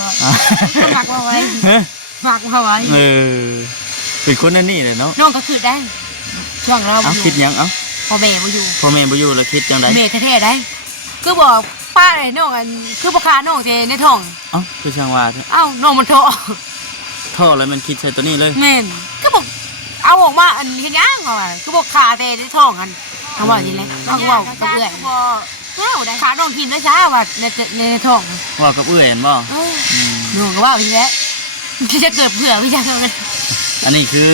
บ่หมักว่าไว้หมักว่าไว้เป็นคนนั่นนี่เลยเนาะน้องก็คือได้ช่วงเราเอาคิดยังเอาพ่อแม่บ่อยู่แล้วคิดจังไดแม่แท้ๆได้คือบอกป้าไอ้น้องอันคือบ่คาน้องแต่ในท้องคือช่างว่าน้องมันท่อแล้วมันคิดใส่ตัวนี้เลยแม่นก็บอกเอาออกมาอันเฮ็ดหยังเขาว่าคือบ่คาแต่ในท้องอันเขาว่าอย่างนี้แหละเขาเว้ากับเอื้อยได้ขาน้องกินแล้วช้าว่าในท้องว่ากับเอื้อยเห็นบ่น้องก็ว่าอย่างนี้แหละจะเกิดเผื่อพี่จังเลยอันนี้คือ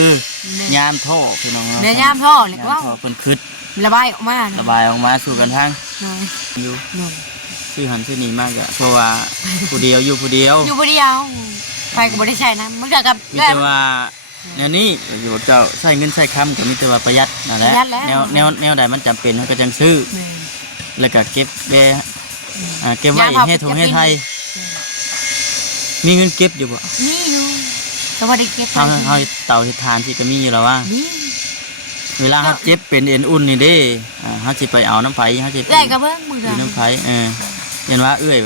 ยามท่อพี่น้องเนี่ยยามท่อเลยว่าเพิ่นคึดระบายออกมาสู่กันทางอยู่ชื่อหันชื่อนี้มากอะเพราะว่าผู้เดียวอยู่ผู้เดียวไปก็บ่ได้ใช้นะมันเกิดกับมีแต่ว่านี่อยู่เจ้าใช้เงินใช้คำก็มีแต่ว่าประหยัดนั่นแหละแนวใดมันจำเป็นก็จังซื้อแล้วก็เก็บไว้ให้ถุงให้ไทยมีเงินเก็บอยู่บ่มีอยู่แต่ว่าได้เก็บเฮาเต่าเฮ็ดทานที่ก็มีอยู่แล้วว่าเวลาเฮาเจ็บเป็นเอ็นอุ่นนี่เด้เฮาสิไปเอาน้ำไผเฮาสิได้ก็เบิ่งมื้อน้ำไผเห็นว่าเอื้อย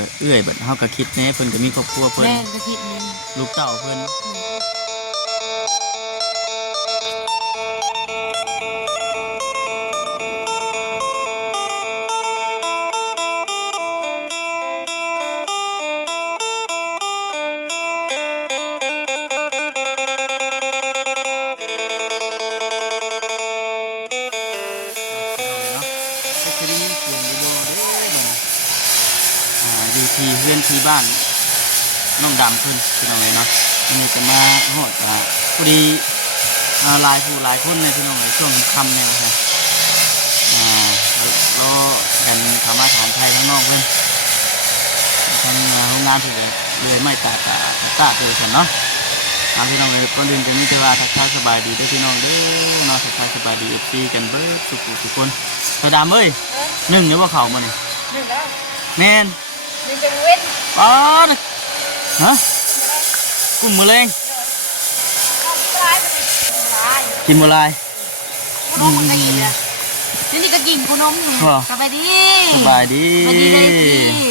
แบบเฮาก็คิดแน่เพิ่นก็มีครอบครัวเพิ่นก็คิดนี่ลูกเต้าเพิ่นอยู่ที่เพื่อนที่บ้านน้องดำเพิ่นเป็นอะไรเนาะอันนี้จะมาหอดพอดีหลายคนในพี่น้องในช่วงค่ำเนี่ยครับรอกันเขามาถามไทยข้างนอกเพิ่นทางโรงงานถึงเลยไม่ตาเลยกันเนาะพี่น้องเลยก่อนอื่นจะมีแต่ว่าทักทายสบายดีด้วยพี่น้องเด้อเนาะทักทายสบายดีFCกันเบิดทุกคนกระดามเอ้ย1เนี่ยว่าเข่ามาเนี่ยแน่นฮะกุ้งมือเล้งกินมือลายนี่ก็กินขนมสบายดีสบายดี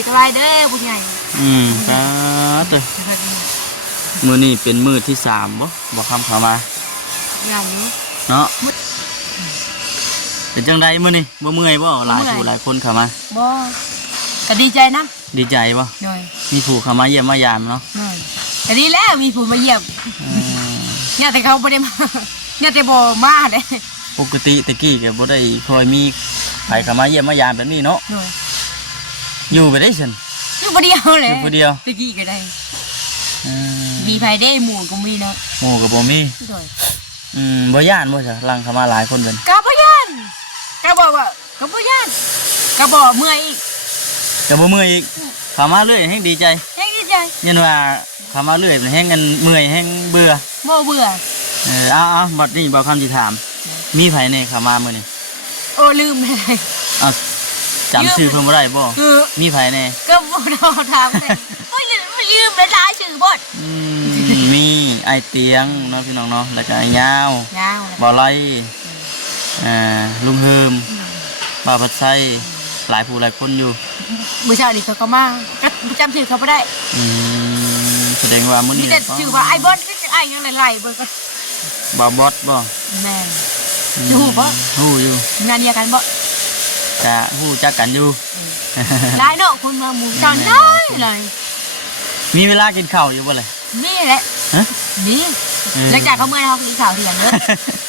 สบายเด้อบุญใหญ่ตัวมือนี่เป็นมือที่3บ่คำเข้ามาอย่างนี้เนาะเป็นจังใดมือนี่บ่เมื่อยบ่หลายคนเข้ามาบ่ก็ดีใจนะดีใจป่ะมีผู้เข้ามาเยี่ยมมายามเนาะแต่ดีแล้วมีผู้มาเยี่ยมเนี่ยแต่เขาไม่ได้มาเนี่ยแต่บ่มาเลยปกติตะกี้ก็บ่ได้คอยมีใครเข้ามาเยี่ยมมายามแบบนี้เนาะอยู่ไปได้ฉันอยู่คนเดียวเลยคนเดียวตะกี้ก็ได้มีไผได้หมู่ก็มีเนาะหมู่ก็บ่มีบ่ย่านบ่จ้ะลังเข้ามาหลายคนเป็นก็บ่ย่านก็บอกว่าก็บ่ย่านก็บ่เมื่อยอีกจะบ่เมื่อยอีกเข้ามาเรื่อยแห้งดีใจยันว่าเข้ามาเรื่อยแห้งกันเมื่อยแห้งเบื่อบ่เบื่อเอาบัดนี้บ่คำสิถามมีไผในเข้ามามื้อนี้โอ้ลืมเลยจำชื่อเพิ่นบ่ได้บ่มีไผในก็บ่ถามเลยโอ้ยลืมหลายชื่อบ่มีไอเตียงเนาะพี่น้องเนาะแล้วก็ไอ้ยาวบ่ไล่ลุงเฮิมป้าพัดไส้หลายผู้หลายคนอยู่มื้อเช้านี่เขาก็มาก็จำชื่อเขาบ่ได้แสดงว่ามื้อนี้แต่ชื่อว่าไอ้บอสก็ไอ้ยังไล่เบิ่งก็บ่บอสบ่แม่ฮู้บ่ฮู้อยู่งานเดียวกันบ่จะฮู้จักกันอยู่หลายเนาะคนมาหมู่เช้าน้อยเลยมีเวลากินข้าวอยู่บ่เลยมีแหละมีหลังจากเขาเมื่อยเฮากินข้าวเที่ยงเด้อ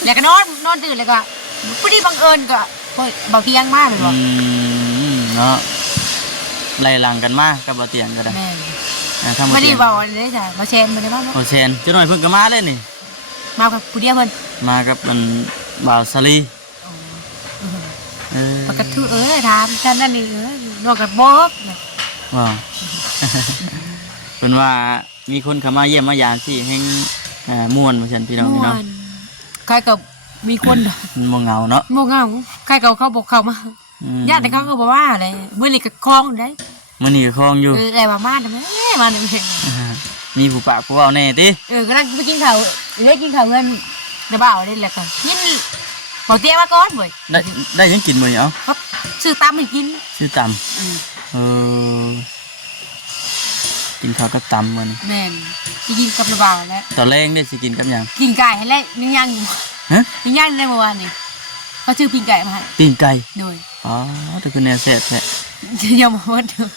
แล้วก็นอนตื่นแล้วก็พอดีบังเอิญก็เบาเตียงมากเลยบ่เนาะไล่หลังกันมากกับเบาเตียงก็ได้ไม่ได้เบาเลยจ้ะมาเชนมาได้บ้างมาเชนจะหน่อยเพิ่งก็มาเลยนี่มากับผู้เดียวเพิ่นมากับมันบ่าวสลีปกติถามฉันนั่นนี่นอกจากบอกเป็นว่ามีคนเข้ามาเยี่ยมมายามที่แห่งม่วนเหมือนกันพี่น้องเนาะใครกับมีคนมองเงาเนาะมองเงาใครเขาบอกเขามาญาติเขาก็บอกว่าอะไรมื้อนี้ก็คล้องได้มื้อนี้ก็คล้องอยู่อะไรว่ามาทำไมมาหนึ่งมีผู้ปากผู้เอาแน่ติก็นั่งไปกินข้าวเล็กกินข้าวเงินจะบ่าวได้แหละค่ะยินบอกเตี้ยมาก่อนบ่ได้ยังกินมื้อนี้ครับซื้อตำให้กินซื้อตำ กินข้าวกับตำมื้อนี้ แม่นสิกินกับระบาแล้ว ตอนแรงได้สิกินกับหยัง กินไก่ให้แล้วยังอยู่ ฮะ ยังได้เมื่อวานนี่เขาชื่อปิ้งไก่มาให้ ปิ้งไก่ โดย อ๋อแต่คือแนวแซ่บแท้ ยังบ่หมดเด้อ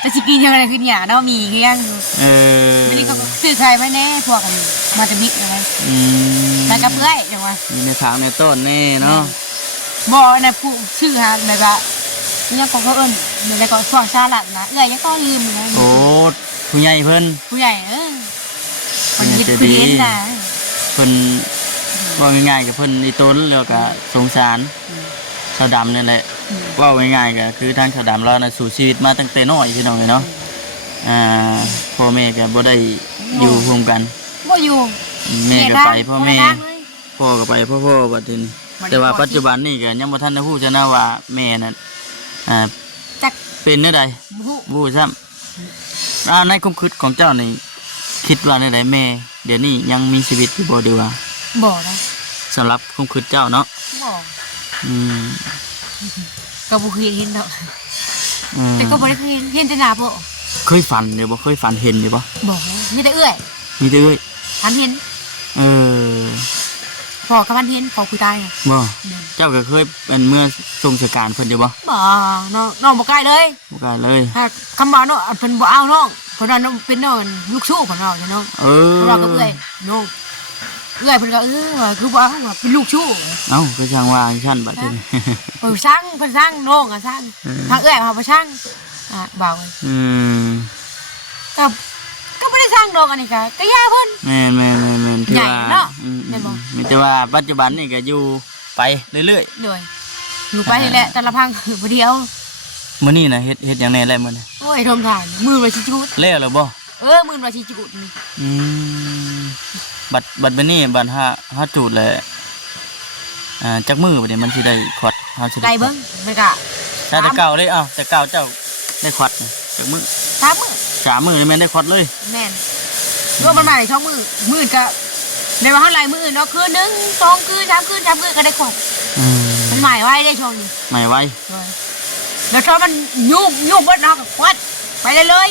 แต่สิกินยังไงคือเนี่ยเนาะมีคือยังอยู่ เออ ไม่ได้ก็ซื้อใครไว้แน่พวกกันมาจะบิ๊กอะไร อืม แล้วก็เพื่อยจังว่า มีในทางในต้นแน่เนาะ บ่ในผู้ชื่อหาแล้วก็เนี่ยก็เขาเอิ้นแล้วก็ช่วงชาลัดนะเอ้ยยังก็ลืมนะ โอ้ผู้ใหญ่เพิ่น ผู้ใหญ่คนยึดคือเห็นนะ เพิ่นว่าง่ายๆกับเพิ่นอีต้นแล้วก็สงสารชาวดำนี่แหละว่าง่ายๆก็คือทางชาวดำเราน่ะสู่ชีวิตมาตั้งแต่น้อยพี่น้องเลยเนาะพ่อแม่ก็บ่ได้อยู่ร่วมกัน บ่อยู่ แม่ก็ไปพ่อแม่พ่อก็ไปพ่อบัดนี้แต่ว่าปัจจุบันนี่ก็ยังบ่ทันได้ฮู้จักนะว่าแม่นั่นจัก เป็นจังได๋ ฮู้ บ่ฮู้ซ้ำในความคิดของเจ้านี่คิดว่าจังไดแม่เดี๋ยวนี้ยังมีชีวิตอยู่บ่ดีว่า บ่นะ สำหรับความคิดเจ้าเนาะ บ่ อืม ก็บ่เคยเห็นดอก อืม แต่ก็บ่ได้เคยเห็นแต่หน้าบ่ เคยฝันอยู่บ่เคยฝันเห็นอยู่บ่ บ่มีแต่เอื้อย มีแต่เอ้ย พันเห็น เออ พ่อกับพันเห็นพ่อผู้ตายน่ะ บ่เจ้าก็เคยเป็นเมื่อทรงราชการเพิ่นอยู่บ่ บ่น้องบ่ใกล้เลย บ่กล้าเลย ถ้าคำว่าเนาะเพิ่นบ่เอาน้องเพิ่นว่าน้องเป็นน้องลูกชู้ของเราเนาะ เออ เพิ่นว่ากับเอื้อยน้องเอื้อยเพิ่นก็ว่าคือบ่เอาว่าเป็นลูกชู้ เอ้าก็ช่างว่าจังซั่นบัดนี้ เช่างเพิ่นช่างน้องอ่ะช่างทางเอื้อยพาไปช่างบ่าว อืม ก็บ่ได้ช่างดอกอันนี้ก็ย่าเพิ่น แม่นๆๆที่ ใหญ่ ว่า เนาะ อืม แม่นบ่ มีแต่ว่าปัจจุบันนี่ก็อยู่ไปเรื่อย ด้วยอยู่ไปนี่แหละแต่ละพังบ่เดียว ๆมื้อนี้น่ะเฮ็ดหยังแหน่แล้วมื้อนี้ โอ้ยทมทานมือว่าสิจุด แล้วเหรอบ่ มือว่าสิจุดนี่ อืมบัดมื้อนี้บัดฮาจูดแล้วจักมื้อบัดนี้มันสิได้ขวดเฮาสิ ไกลเบิ่งมันก็ แต่เก่าเลยแต่เก่าเจ้าได้ขวดจักมื้อ 3มื้อ 3มื้อนี่แม่นได้ขวดเลย แม่นรวมมันมาได้2มื้อมื้อก็ได้ว่าเท่าไหร่มื้อเนาะคืนนึง2คืน3คืน3คืนก็ได้ขวด อืม มันหมายไว้ได้ช่วงนี้ ไม่ไหว แล้วถ้ามันยุ่งเบิดเนาะก็ควัดไปเลย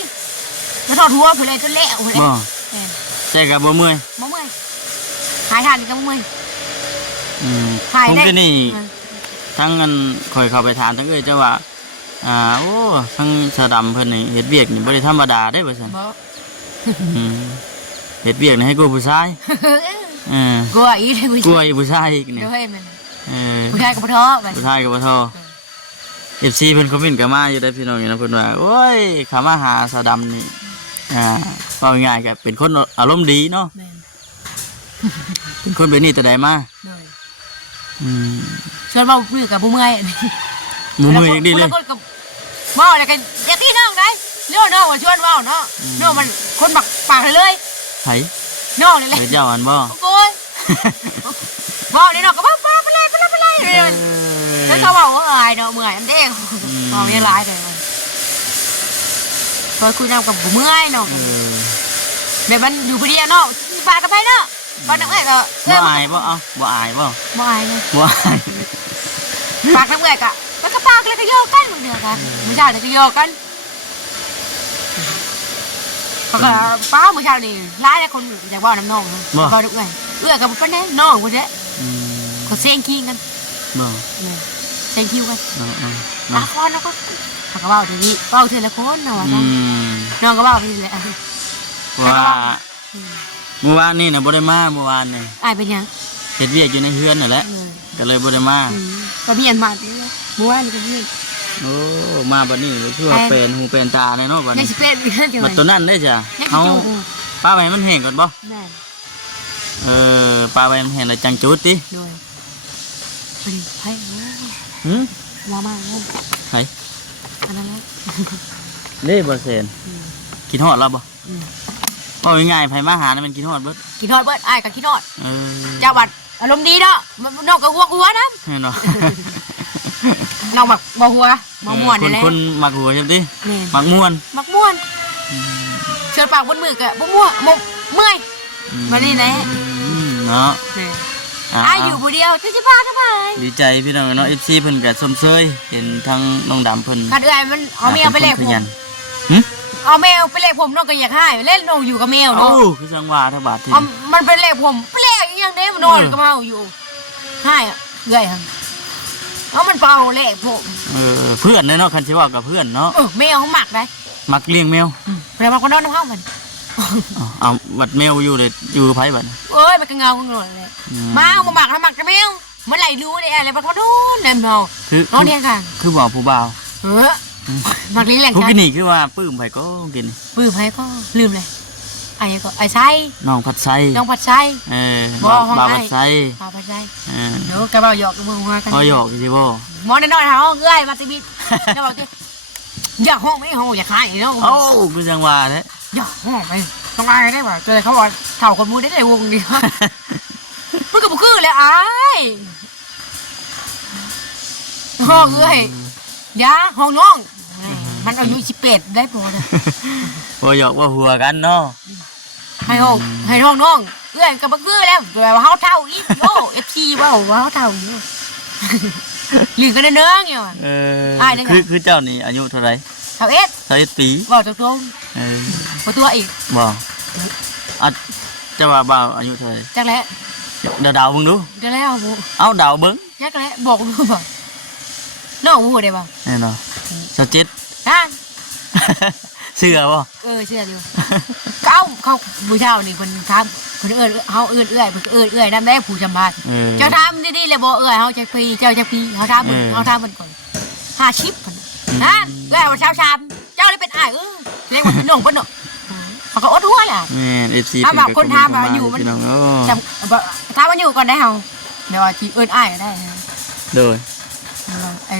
แล้วทอดหัวไปเลยจนเละโอ้ย บ่ แม่น แต่ก็บ่เมื่อย บ่เมื่อยหายทานก็บ่เมื่อย อืม ขาย คง ได้ จะนี่ทั้งนั้นข่อยเข้าไปถามทั้งเอ้ยเจ้าว่าโอ้ทั้งชาดำเพิ่นนี่เฮ็ดเวียกนี่บ่ได้ธรรมดาได้ว่าซั่น บ่ อืมเฮ็ดเวียกนี่ให้กูผู้ชายกลัวอีเลย กลัวอีผู้ชายอีกนี่ เดี๋ยวให้มัน เออ ผู้ชายกับผู้ท้อไป ผู้ชายก็บ่เท่า FC เพิ่นคอมเมนต์ก็มาอยู่ได้พี่น้องนี่นะเพิ่นว่าโอ้ยเข้ามาหาชาดำนี่ว่าง่ายๆก็เป็นคนอารมณ์ดีเนาะ แม่น เป็นคนแบบนี้แต่ใดมา โดย อืม ชวนเว้าเรื่องกับผู้เมื่อย บ่มืออีกดีเลย คนกับเว้าแล้วก็อย่าตีน้องได้เนาะว่าชวนเว้าเนาะเนาะมันคนบักปากเลย ไผ เนาะนี่แหละ เฮ็ดเจ้าอันบ่ โอ้ยเว้านี่เนาะก็ป้าไปเลยแล้วเขาบอกว่าอายเนาะเมื่อยมันเด้งบอกนี่ร้ายเลยมันพอคุยนำกับผู้เมื่อยเนาะ เออ แบบมันอยู่คนเดียวเนาะปากกับไผเนาะปากน้ำเอ้ยก็ บ่อายบ่เอ้าบ่อายบ่ บ่อายเลย บ่อาย ปากน้ำเอ้ยก็แล้วก็ปากเลยก็โยกกันเดียวกันมื้อเช้านี่ก็โยกกันเขาก็ป้ามื้อเช้านี่หลายคนอยากเว้าน้ำน้องก็ดุเอ้ยก็บ่ปานใดน้องพุ่นแหละ อืม เขาเซ็งคิงกัน บ่ เซ็งคิวกัน เนาะ ปากคนแล้วก็เขาก็เว้าทีนี้เว้าทีละคนเนาะว่า อืม น้องก็เว้าทีละ ว่าเมื่อวานนี่น่ะบ่ได้มาเมื่อวานนี่ อายเป็นหยัง เฮ็ดเวียกอยู่ในเฮือนนั่นแหละก็เลยบ่ได้มา ก็มีอันมาเมื่อวานนี่ก็มี โอ้มาบัดนี้คือว่าเป็นหูเป็นตาแน่เนาะบัด ใน นี้ สิเป็นเรื่องเดียว บัดตัวนั้นได้จ้ะ ในสิ เฮา จู ป้าไว้มันแห้งก่อนบ่ แม่ ป้าไว้มันแห้งแล้วจังจุดติ โดยเป็นไผ หึ มา ไผ อันนั้นแหละ เด้บ่เซนกินฮอดแล้วบ่ว่าง่ายๆไผมาหานี่มันกินฮอดเบิด กินทอดเบิดอ้ายก็กินทอด เออ เจ้าบัดอารมณ์ดีเนาะน้องก็หัวน้ เนาะ ำน้องบักบ่หัวบ่ม่วนนี่แหละ คนมักหัวใช่ติ แม่ มักม่วน มักม่วนเชิญปากบนมือก็บ่ม่วนบ่เมื่อยมานี่แหละ เนาะ อ้ายอยู่ผู้เดียวจะสิพาทำไม ดีใจพี่น้องเนาะ FC เพิ่นก็ชมเชยเห็นทั้งน้องดำเพิ่น คันเอื้อยมันเอาเมียไปแลก ขยัน ผ เอาแมวไปเล่ผมน้องก็อยากให้เล่นน้องอยู่กับแมว โอ้ เนาะ คือจังหวะถ้าบาดที มันเป็นเล่ผมเล่ยังเด้มันนอนกับเฮาอยู่ให้เอื้อยหั่นเอามันเป่าเล่ผม เพื่อนเนาะคันสิว่ากับเพื่อนเนาะแมวหมักได้ มักเลี้ยงแมว แล้วมันก็นอนในห้องมัน เอาบัดแมวอยู่เลยอยู่กับไผบัด เอ้ยมันก็เงาของหนอนเลยมาเอามาหมักให้หมักกับแมวเมื่อไหร่รู้ได้อะไรมันก็นอนนั่นเฮา คือน อนเนี่ยค่ะ คือบอกผู้บ่าว หมักเลี้ยง ผู้ กั กิน น นี่คือว่าปื้มไผก็กิน ปื้มให้ก็ลืมเลยไอ้ก็ไอ้ไส้ น้องผัดไส้ น้องผัดไส้ บ่ห้อง บ่าว ไอ้ ผัดไส้ ปลาผัดไส้ เออ เดี๋ยวกระเป๋าหยอกกับมือหัวกัน บ่หยอกสิบ่ หมอน้อยๆหาห้องเอ้ยมาติบิดกระเป๋าตัวอยากห้องไม่ห้องอยากขายเนาะ โอ้คือจังหวะแท้ อยากห้องไปทำไมได้บ่เจอเขาบอกเถ่าคนมูได้ในวงเดียวมันก็บ่คือเลยอ้ายห้องเอ้ยยาห้องน้องมันอายุ18ได้พอเด้อ บ่หยอกบ่หัวกันเนาะ ให้ห้องน้องเอ้ยก็บ่คือแล้วแบบว่าเฮาเท่าอีกโย FC ว่าเฮาเท่าอยู่ลืมกันเนื้อเงี้ย คือเจ้านี่อายุเท่าไหร่ เท่าเอ็ด 21ปี บอกตรง เออ ๆบ่ตัวอีก บ่อ่ะเจ้าว่าบ่าวอายุเท่าไหร่ จักแหละ เดี๋ยวเดาเบิ่งดู จักแล้วบ่ เอาเดาเบิ่ง จักแหละบอกดูบ่น้องฮู้ได้บ่ แน่นอน27 นั่น เชื่อบ่ เชื่ออยู่เขาผู้เฒ่านี่เพิ่นถามเพิ่นเฮาเอื้อยเพิ่นเอื้อยนำได้ผู้สัมภาษณ์เจ้าถามดีๆเลยบ่เอื้อยเฮาจักปีเจ้าจักปีเฮาถามเพิ่นก่อน50เพิ่นนั่นเอื้อยว่าชาวชามเจ้าเลยเป็นอ้ายเรียกว่าน้องเพิ่นเนาะเขาก็อดหัวแหละ แม่น FC ถ้าแบบคนถามมาอยู่มัน พี่น้องเอ้ ถามมาอยู่ก่อนได้เฮาเดี๋ยวสิเอิ้นอ้ายได้ โดย ไอ้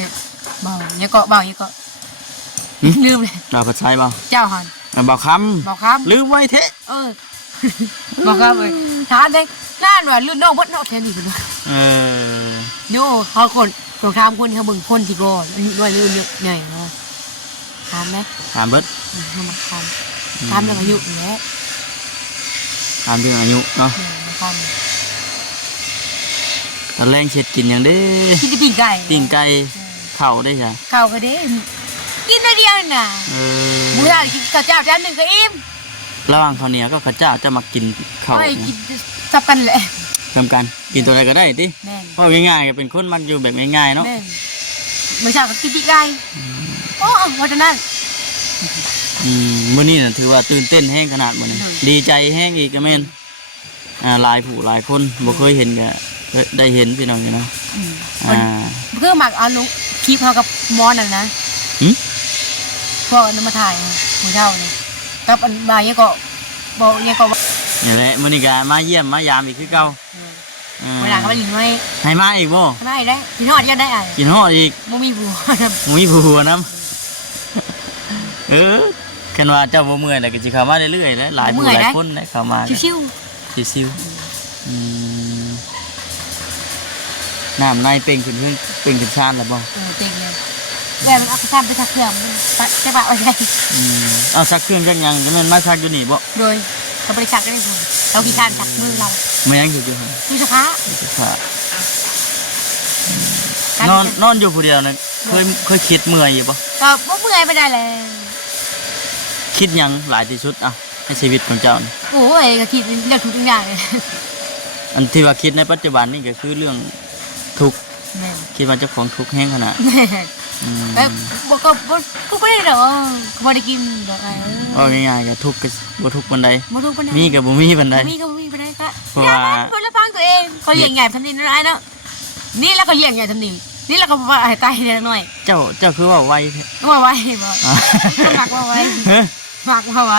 เบาอย่าเกาะเบาอย่าเกาะลืมเลย ดาวผัดไส้บ่ เจ้าหัน บ่าวค บอกครับ ำลืมไว้เทะ บอกครับเลยถามได้น่านว่าลื่นน้องบดนอกแทนอีกเลย เออ โย่เขาคนถามคนเขาบึงคนที่ก่อนด้วยลื่นเยอะใหญ่เนาะถามไหม ถามเบิด เขามาถามเรื่องอายุแล้ว ถามเรื่องอายุเนาะ ถาม ตอนแรงเช็ดกินอย่างเด้ กินแต่ปิ้งไก่ ปิ้งไก่ข้าวได้จ้ะ ข้าวก็ได้กินได้เดียวน่ะ เออ หมูย่างกินข้าวเจ้าจานหนึ่งก็อิ่ม ระหว่างข้าวเหนียวก็ข้าวเจ้าจะมากินข้าว ไม่กินซับกันแหละ เพิ่มกันกินตัวใดก็ได้ติ แม่น เพราะง่ายๆก็เป็นคนมักอยู่แบบง่ายๆเนาะ แม่นเมื่อเช้าก็กินปิ้งไก่โอ้วันนั้น มื้อนี้น่ะถือว่าตื่นเต้นแห้งขนาดมื้อนี้ดีใจแห้งอีกก็แม่นหลายผู้หลายคนบ่เคยเห็นก็ได้เห็นพี่น้องอยู่เนาะเพื่อหมักเอาลุคลิปเขากับมอนน่ะนะพวกนั้นมาถ่ายหมูเช่าเนี่ยกับอันบายเนี่ยก็บอกเนี่ยก็ นี่แหละมื้อนี้ก็มาเยี่ยมมายามอีกคือเก่า เวลาเขาไปหลินไว้ ให้มาอีกบ่ ไม่ได้กินทอดยังได้อ่ะ กินฮอดอีก บ่มีบัว มีผัวน้ำคันว่าเจ้าบ่เมื่อยแล้วก็สิเข้ามาเรื่อยๆนะหลายผู้หลายคนได้เข้ามา ชิว ชิวน้ำในเป่งขึ้นเพิ่งเป่งขึ้นชานแล้วบ่ เต็งเลยแม่มันเอาไปทำไปทักเครื่องจะบะอะไร เอาซักเครื่องจักหยังจะแม่นมาซักอยู่นี่บ่ โดยเขาบริจาคได้เลยเราขี้การจักมือเรา มายังอยู่หั่น มีสภา นอนอยู่ผู้เดียวนะเคยคิดเมื่อยอยู่บ่ ก็บ่เมื่อยไปได้เลย คิดหยังหลายที่สุดอ่ะในชีวิตของเจ้านี่ โอ้ยก็คิดเรื่องทุกอย่างเลย อันที่ว่าคิดในปัจจุบันนี่ก็คือเรื่องทุกข์ แม่ คิดว่าเจ้าของทุกข์แห้งขนาด แบบบอกก็ไม่ได้หรอกก็ไม่ได้กินดอกอะไร ก็ง่ายๆก็ทุกข์ก็บ่ทุกข์ปานใด มาดูปัญหา มีก็บ่มีปานใด มีก็มีปัญหาก็ เพราะว่า คนละพังตัวเองเขาเลี้ยงใหญ่ทำนี่น้อยเนาะนี่แล้วก็เลี้ยงใหญ่ทำนี่นี่แล้วก็ว่าให้ตายเล็กน้อย เจ้าคือว่าไวแท้ ว่าไว้บ่หมักว่าไว้ เฮ้ย หมักว่าไว้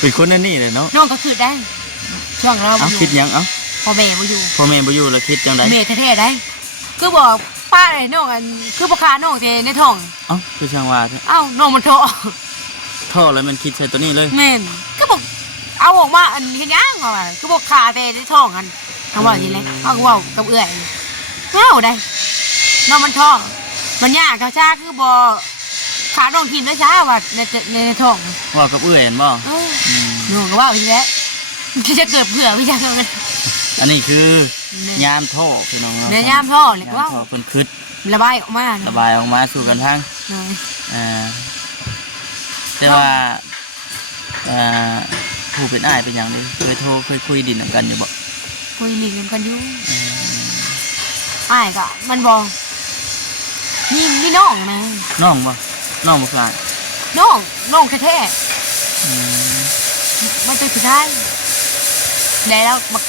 เป็นคนนั่นนี่เลยเนาะ น้องก็คือได้ช่วงเรา เอาคิดหยังเอา พอแม่บ่อยู่ พ่อแม่บ่อยู่แล้วคิดจังได แม่แท้ๆได้คือบอกป้าไอ้น้องอันคือพ่อค้าน้องในท้อง เอ้าคือช่างว่าเถอะ เอ้าน้องมันท้อ ท่อแล้วมันคิดใส่ตัวนี้เลย แม่นก็บอกเอาออกมาอันเฮ็ดหยังว่าคือบอกขาแต่ในท้องกันเขาว่าอย่างไรเขาก็เว้ากับเอื้อยเว้าได้น้องมันท้องมันยากเขาช้าคือบ่ขาน้องกินได้ช้าว่าในท้อง ว่ากับเอื้อยเห็นบ่ น้องก็ว่าอย่างนี้แหละจะเกิดเผื่อพี่จังเลย อันนี้คือยามท่อพี่น้อง เนื้อย่างท่อเลยว่า ท่อเพิ่นคิด ระบายออกมา ระบายออกมาสู่กันทาง แต่ว่าผู้เป็นอ้ายเป็นอย่างนี้เคยโทรเคยคุยดินกันอยู่บ่ คุยลิงกันอยู่อ้ายก็มันบอกนี่น้องนะ น้องบ่น้องบ่คืออ้าย น้องแท้ๆมันเป็นผู้ชายแล้วบัก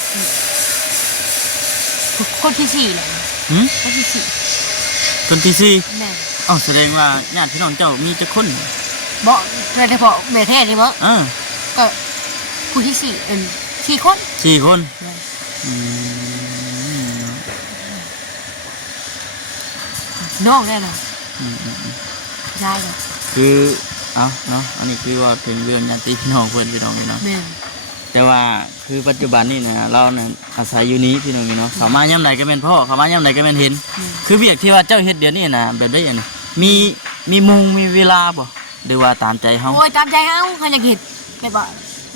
คนที่สี่เลย หืม คนที่สี่ คนที่สี่ แม่ อ้าวแสดงว่าญาติพี่น้องเจ้ามีจักคน บอกแต่เฉพาะแม่แท้นี่บ่ ก็ผู้ที่สี่สี่คน 4คนอืม น้องได้เหรอ อืม ได้เหรอ คือเอาเนาะอันนี้คือว่าเป็นเรื่องญาติพี่น้องเพิ่นพี่น้องนี่เนาะ แม่ แต่ว่าคือปัจจุบันนี่นะเราเนี่ยอาศัยอยู่นี้พี่น้องนี่เนาะเขามาย่ำไหนก็เป็นพ่อเขามาย่ำไหนก็เป็นเห็น คือเบียกที่ว่าเจ้าเฮ็ดเดี๋ยวนี้นะแบบได้ยังไงมีมุงมีเวลาบ่หรือว่าตามใจเฮา โอ้ยตามใจเขาอยากเห็นแบบว่า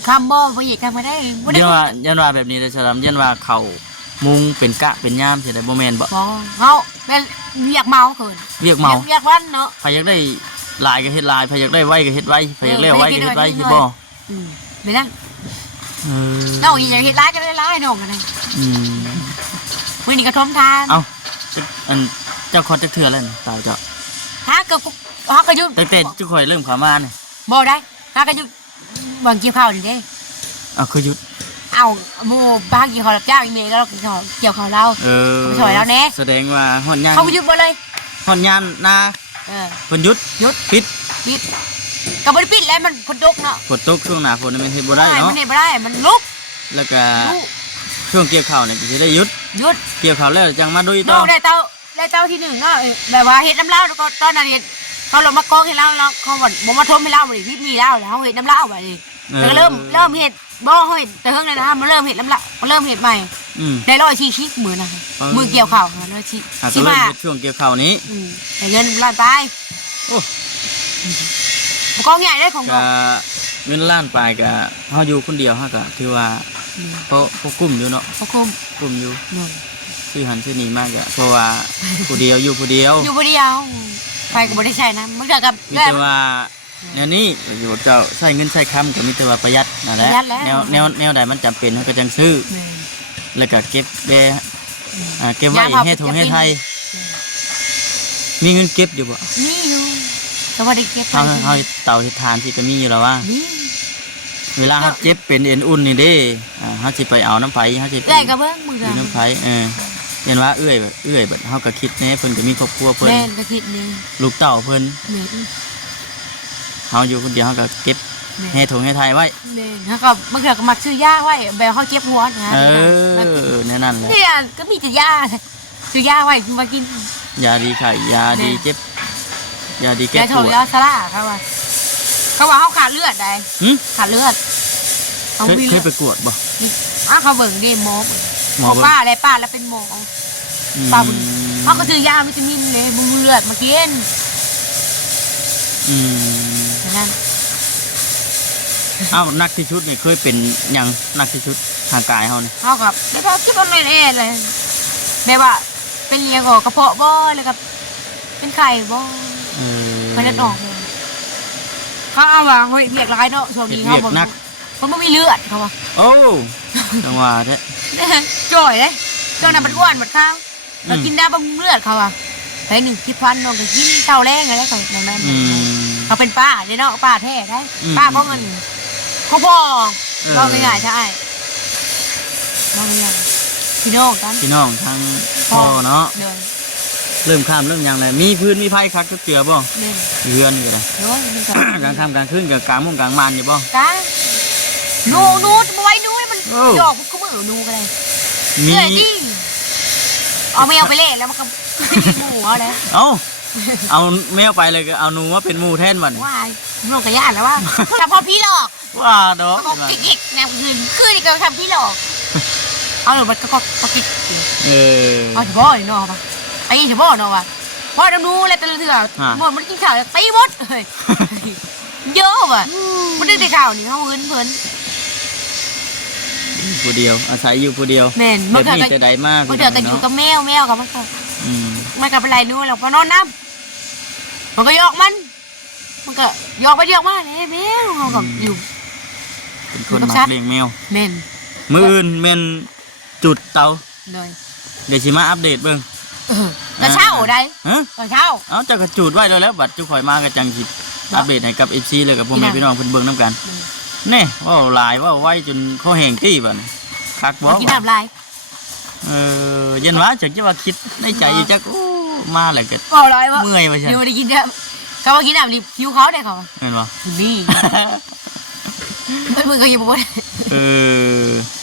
คำบ่ไปอีกคำไม่ได้บ่ได้ ยันว่าแบบนี้ได้สลัมยันว่าเขามุงเป็นกะเป็นย่ามสิได้บ่แม่นบ่ บ่เขาแม่อยากเมาเกิน เรียกเมา อยากวันเนาะ ใครอยากได้หลายก็เฮ็ดหลายใครอยากได้ไวก็เฮ็ดไวใครอยากได้ไวก็เฮ็ดไวคือบ่ ไม่นั่น เออ น้องอยากเห็นร้ายก็ได้ร้ายน้องกันเลย อืม มื้อนี้ก็ทมทาน เอ้าอันเจ้าคอจักเทื่อแล้วนี่ตายเจ้า ถ้าเกิดฮากก็ยุ ตั้งแต่จุข่อยเริ่มเข้ามานี่ บ่ได้ถ้าก็ยุบางเกี่ยวข้าวนี่เด้ อ้าวคือหยุด เอาหมู่บ้านเกี่ยวข้าวรับจ้างอีเมลแล้วเกี่ยวข้าวเรา เออ ไปช่วยแล้วแน่ แสดงว่าฮ้อนยาม เขาไปยุดบ่เลย ฮ้อนยามนา เออ เพิ่นหยุด ยุด ปิด ปิดก็บ่ได้ปิดแล้วมันฝนตกเนาะ ฝนตกช่วงหน้าฝนนี่มันเฮ็ดบ่ได้ มั เนาะ นเฮ็ดบ่ได้มันลุก แล้วก็ ลุก ช่วงเกี่ยวข้าวเนี่ยสิได้หยุด หยุด เกี่ยวข้าวแล้วจังมาดุย น้ ต่ อ อง ได้เต้าที่หนึ่งเนาะแบบว่าเฮ็ดน้ำเหล้าแล้วก็ตอนนั้นเฮ็ดเขาลงมากองให้เราแล้วเขาบ่มาทมให้เราบ่ได้มีเหล้าแล้วเฮ็ดน้ำเหล้าไปดิแต่ก็เริ่มเฮ็ดบ่เฮ็ดแต่เฮิงเลยนะมันเริ่มเฮ็ดน้ำเหล้ามันเริ่มเฮ็ดใหม่ อืม ได้140มื้อนะมื้อเกี่ยวข้าว140 อ่ะก็ สิ เริ่ม มา เฮ็ดช่วงเกี่ยวข้าวนี้ ได้เงินล้านไป โอ้ กองใหญ่ได้ของ ก็เงินล้านปลายก็เฮาอยู่คนเดียวเฮาก็ถือว่าเพราะกลุ่มอยู่เนาะ พอคุม กลุ่มอยู่ นู่น ซื้อหันซื้อนี่มากก็เพราะว่าผู้เดียวอยู่ผู้เดียว อยู่บ่เดียวไปก็บ่ได้ใช้นะมันเกิดกับ มีแต่ว่าแนวนี้อยู่เจ้าใช้เงินใช้คำก็มีแต่ว่าประหยัดนั่นแหละแนวใดมันจำเป็นเฮาก็จังซื้อแล้วก็เก็บเก็บไว้ให้ถุงให้ไทยมีเงินเก็บอยู่บ่ นี่อยู่แต่ว่าได้เก็บไป เฮาเตาเฮ็ดทานที่ก็มีอยู่แล้วว่า นี่ เวลาเขาเจ็บเป็นเอ็นอุ่นนี่เด้เขาสิไปเอาน้ำไผ่เขาสิไป เอ้ยก็เบิ่งมือ กินน้ำไผ่เห็นว่าเอื้อยแบบเขาก็คิดแน่เพิ่นก็มีครอบครัวเพิ่น แม่นก็คิดนี่ ลูกเต้าเพิ่น แม่น เขาอยู่คนเดียวเขาก็เก็บให้ถุงให้ไทยไว้ แม่นแล้วก็บางเทื่อก็มักซื้อยาไว้แบบเขาเก็บหัวนะ แน่นั่นแหละ เนี่ยก็มีแต่ยาซื้อยาไว้มากิน ยาดีไข่ยาดีเจ็บยาดีแก้ ยา ป ถอ วย ด ยาสลาเขาว่าเขาขาดเลือดได้ หึ ขาดเลือดเขามี เค เลื ย อด ไปกวดบ่ เขาเบิ่งดิหมอ หมอ ของ เบิ่ง ป้าอะไรป้าแล้วเป็นหมอ อืม ป้าบุญเขาก็ซื้อยาวิตามินเลยบำรุงเลือดมากิน อืม อย่างนั้น เอ้านักที่ชุดนี่เคยเป็นหยังนักที่ชุดทางกายเฮานี่ เขากับแล้วก็คิดว่าไม่แน่เลยแม่ว่าเป็นเลี้ยงออกกระเพาะบ่เลยกับเป็นไข่บ่ เออ เพราะนั้นออกเลยเขาเอาว่าเฮ้ยเรียกร้ายเนาะช่วงนี้เขาบอกเขาไม่มีเลือดเขาว่า โอ้จังหวะแท้ จ่อยเลยช่วงนั้นมันอ้วนมันข้าวเรากินได้บำรุงเลือดเขาว่าไปหนึ่งคิดพันน้องก็กินเท่าแรงอะไรเขาแบบนั้น อืม เขาเป็นป้าเนี่ยเนาะป้าแท้ได้ป้าเพราะเงินเขาพ่อเราง่ายๆใช่เราง่ายพี่น้องกัน พี่น้องทั้งพ่อเนาะ เดิน เริ่มข้ามเริ่มหยังเลยมีพื้นมีไผ่คักก็เจือบ่ เดิน เรือนอยู่เลย โน้ยนี่ กลางค่ำกลางคืนกับกลางมุ่งกลางมานอยู่บ่ จ้านูจะมาไว้นูมัน โอ้ หยอกก็มือนูกันเลย มี เชื่อดิเอาไม่เอาไปเล่นแล้วมันก็หมูเอาเลย เอาแมวไปเลยก็เอาหนูว่าเป็นหมูแทนมัน ว่ายหนูกระยานแล้วว่าเฉพาะพี่หลอก ว่าดอก ก็กิ๊กๆแนวคืนนี่ก็ทำพี่หลอกเอาหนูมันก็กิ๊ก เออ เอาเฉพาะเนาะป่ะไอ้เฉพาะเนาะว่ะพอน้ำนูอะไรแต่ละเถื่อมันกินข้าวตีมดเฮ้ยเยอะว่ะมันได้แต่ข้าวนี่เขาเพิ่น ผู้เดียวอาศัยอยู่ผู้เดียว แม่น เดี๋ เมื่ ย อ ว คืน นี้จะได้มาก เมื่อคืนก็อยู่กับแมวกับมันก็ อืม มันก็เป็นไรนู้นแล้วก็นอนน้ำมันก็ยอกมัน มันก็ยอกไปยอกมาเลยแมวเขากับอยู่ เป็นคนมักเลี้ยงแมว เม่น มื้ออื่นแม่นจุดเตา เลย เดี๋ยวสิมาอัปเดตเบิ่ง กระเช้าได้ ฮะ กระเช้า เอาเจ้าก็จุดไว้แล้วบัดจุข่อยมาก็จังสิอัปเดตให้กับ FC เลยกับพ่อแม่พี่น้องเพิ่นเบิ่งนํกันแน่เว้าหลายเว้าไว้จนเขาแห้งตี้บัดนี้คักบ่ กินน้ำลาย เย็นว่าจักจะว่าคิดในใจอยู่จักโอ้มาแล้วก็ ก็ร้อยว่า เมื่อยว่าซั่น เดี๋ยวได้กินเด้อเขาว่ากินน้ำรีบคิวเขาได้เขา แม่นบ่ นี่มันมึงก็ยังบ่ได้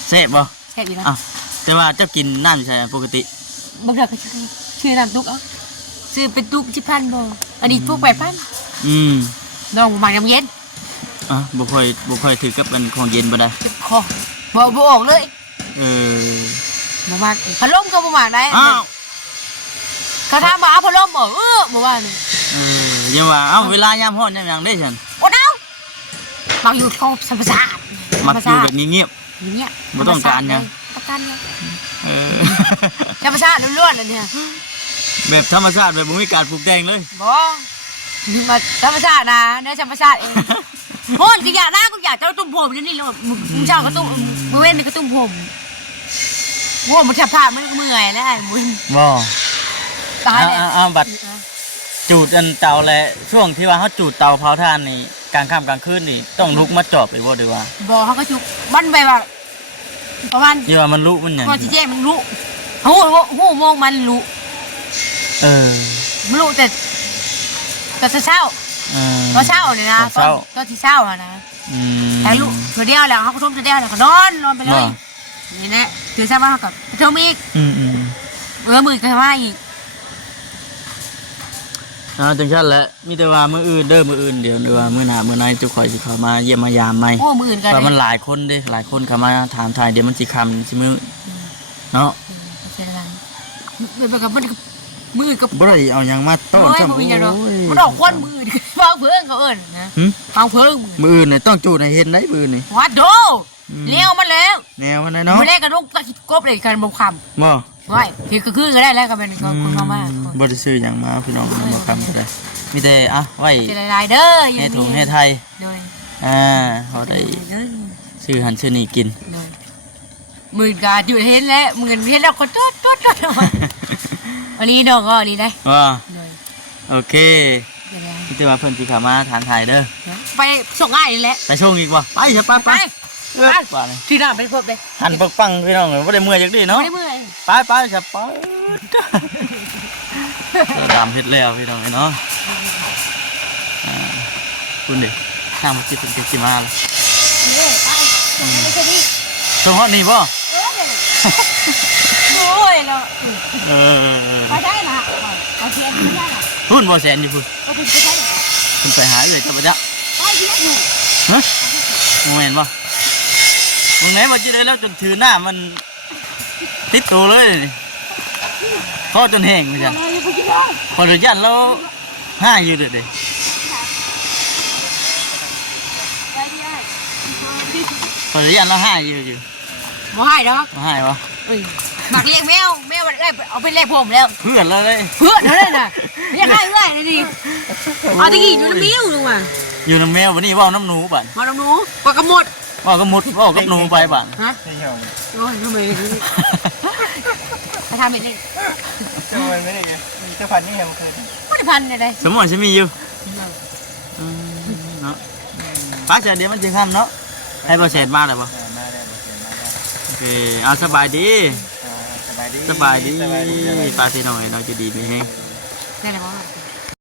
แซ่บบ่ แค่นี้นะ อ้าวแต่ว่าเจ้ากินน้ำใช่ปกติ บางเดือนก็ชื่อน้ำตุกเอาซื้อเป็นตุก10,000บ่อันนี้ตุก8,000 อืม น้องหมักน้ำเย็น บ่ค่อยถือกับเป็นของเย็นบ่ได้ เจ็บคอบ่ออกเลย เออ บ่มากพัดลมก็บ่มากได้ อ้าว เขาถามว่าเอาพัดลมบ่บ่ว่านี่ ยังว่าเอ้าเวลายามฮ้อนยามหยังได้ฉัน โอ้ดาวมักอยู่ชอบธรรมชาติ มักอยู่แบบเงียบ อย่างเงี้ย บ่ต้องการหยัง ต้องการหยัง ๆ ธรรมชาติล้วนๆอันเนี้ย แบบธรรมชาติแบบบ่มีการปลูกแต่งเลย บ่นี่มาธรรมชาตินะเนื้อธรรมชาติเองโฮ้ยก็อยากนะก็อยากจะตุ้มผมนี่แล้วมึงเจ้าก็ตุ้มมึงเว้นก็ตุ้มผมโว้มันแทบพลาดมันก็เมื่อยแล้วไอ้มึง บ่ ตายเลย เอาบัดจูดอันเตาและช่วงที่ว่าเฮาจูดเตาเผาถ่านนี่กลางค่ำกลางคืนนี่ต้องลุกมาจอบไปบ่ดีว่า บ่เขาก็จุกมันไปว่าประมาณ อย่าว่ามันลุมันหยัง พอที่แจ้งมันรู้หูโมงมันรู้ มันรู้แต่เช้า ตอนเช้าเนี่ยนะตอนที่เช้าอะนะแต่ลูกตัวเดียวแล้วเขาก็ทุ่มตัวเดียวแล้วก็นอนไปเลยนี่แหละถือซะว่าเขากับเท่ามีมือก็ว่าอีก จังซั่นแหละมีแต่ว่ามื้ออื่นเด้อมื้ออื่นเดี๋ยวว่ามื้อหน้ามื้อไหนจะข่อยสิเข้ามาเยี่ยมมายามใหม่ โอ้มืออื่นกัน เพราะมันหลายคนเด้หลายคนเข้ามาถามถ่ายเดี๋ยวมันสิค่ำสิมื้อเนาะ เป็นแบบมันมือกับ บ่ได้เอาหยังมาต้อน โอ้ย ซ้ำ มืออย่างเดียวมันออกควันมือฟังเพิ่งเขาเอิ้นนะฟังเพิ่ง มื้ออื่นน่ะต้องจูดให้เห็นได้มื้อนี่ วัดโดเลี้ยวมันแล้ว แนวมันนะเนาะ ไม่ได้กระดุกตะคิดกบเลยกันบงค บ่ ำไว้ที่ก็คือก็ได้แล้วก็เป็นคนมา บ่ได้ซื้อหยังมาพี่น้องบ่คำก็ได้มีแต่อ่ะไว้ จะลายเด้อ ให้ถุงให้ไทย โดย พอได้ซื้อหันซื้อนี่กิน หมื่นกาอยู่เห็นแล้วหมื่นเห็นแล้วก็ตุ๊ดอันนี้ดอกก็อันนี้ได้ ว่าโอเคพี่จะว่าเพิ่นสิเข้ามาถามถ่ายเด้อ ไปส่งง่ายนี่แหละ ไปส่งอีกบ่ไปจะไป ไป ป่านี่ ที่น้าไปพบเลย หันปังพี่น้องบ่ได้เมื่อยจักดีเนาะ ไม่ได้เมื่อย ไปจะไปตามเฮ็ดแล้วพี่น้องเนาะคุณดิทำจิตเป็นสิมาเลย ไปนี่ ส่งฮอดนี่บ่ โอ้ยแล้ว ไป ได้นะไปเทียนไม่ได้นะ พุ่นบ่แสนอยู่พุ่น ไปถึงไปได้ พุ่นไปหาเลยจ้ะบ่จ๊ะ ไปเทียนอยู่ ฮะบ่แม่นบ่มึงไหนบ่จิได้แล้วจนถือหน้ามันติดตัวเลยนี่คอจนแห้งพี่จ้ะพอจะยันเราห้าอยู่เด้อ ไปเทียน พอจะยันเราห้าอยู่ บ่ให้ดอก บ่ให้บ่ หมักเลี้ยงแมวมันได้เอาไปเลี้ยงผมแล้ว เพื่อนเราเลย เพื่อนเท่านั้นน่ะเลี้ยงให้เรื่อยนี่เอาตะกี้อยู่น้ำมิ้วลุงอ่ะ อยู่น้ำแมววันนี้ว่าวน้ำหนูบัด มาน้ำหนูปลากระหมด ว่าวก็มุดว่าวกับหนูไปบัด ฮะโอ้ยทำไมไปทำเป็นนี่ มันไม่ได้ไงมีเจ้าพันธุ์นี่ไงมันคือ ไม่ได้พันเลย สมมติฉันมีอยู่เนาะป้าเฉยเดี๋ยวมันจะข้ามเนาะให้บอเศษมาเลยบ่ มาได้มาได้ โอเคเอาสบายดี สบายดี สบายดีป้าที่น้องเราจะดีไหมเฮง ได้เลยมั้ง